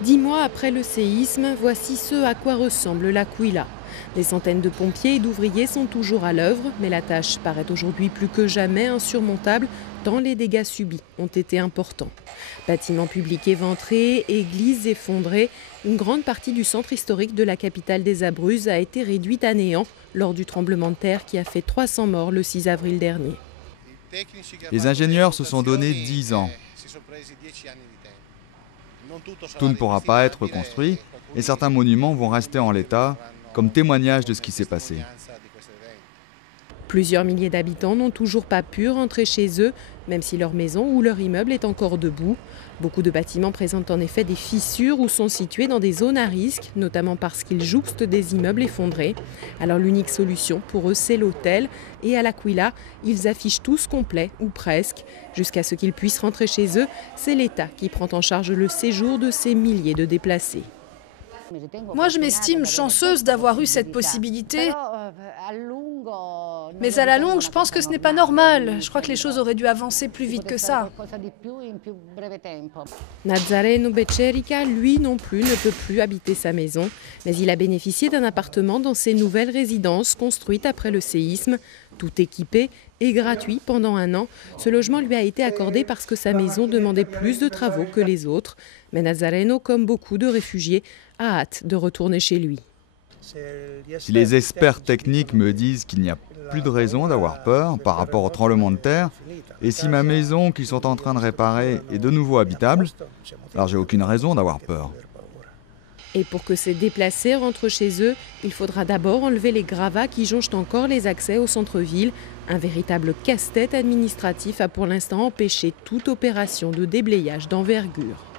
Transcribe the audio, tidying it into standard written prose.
10 mois après le séisme, voici ce à quoi ressemble l'Aquila. Des centaines de pompiers et d'ouvriers sont toujours à l'œuvre, mais la tâche paraît aujourd'hui plus que jamais insurmontable tant les dégâts subis ont été importants. Bâtiments publics éventrés, églises effondrées, une grande partie du centre historique de la capitale des Abruzzes a été réduite à néant lors du tremblement de terre qui a fait 300 morts le 6 avril dernier. Les ingénieurs se sont donné 10 ans. Tout ne pourra pas être reconstruit et certains monuments vont rester en l'état comme témoignage de ce qui s'est passé. Plusieurs milliers d'habitants n'ont toujours pas pu rentrer chez eux, même si leur maison ou leur immeuble est encore debout. Beaucoup de bâtiments présentent en effet des fissures ou sont situés dans des zones à risque, notamment parce qu'ils jouxtent des immeubles effondrés. Alors l'unique solution pour eux, c'est l'hôtel. Et à l'Aquila, ils affichent tous complets, ou presque. Jusqu'à ce qu'ils puissent rentrer chez eux, c'est l'État qui prend en charge le séjour de ces milliers de déplacés. Moi, je m'estime chanceuse d'avoir eu cette possibilité. Mais à la longue, je pense que ce n'est pas normal. Je crois que les choses auraient dû avancer plus vite que ça. Nazareno Becerrica, lui non plus, ne peut plus habiter sa maison. Mais il a bénéficié d'un appartement dans ses nouvelles résidences construites après le séisme. Tout équipé et gratuit pendant 1 an. Ce logement lui a été accordé parce que sa maison demandait plus de travaux que les autres. Mais Nazareno, comme beaucoup de réfugiés, a hâte de retourner chez lui. Si les experts techniques me disent qu'il n'y a plus de raison d'avoir peur par rapport au tremblement de terre, et si ma maison qu'ils sont en train de réparer est de nouveau habitable, alors j'ai aucune raison d'avoir peur. Et pour que ces déplacés rentrent chez eux, il faudra d'abord enlever les gravats qui jonchent encore les accès au centre-ville. Un véritable casse-tête administratif a pour l'instant empêché toute opération de déblayage d'envergure.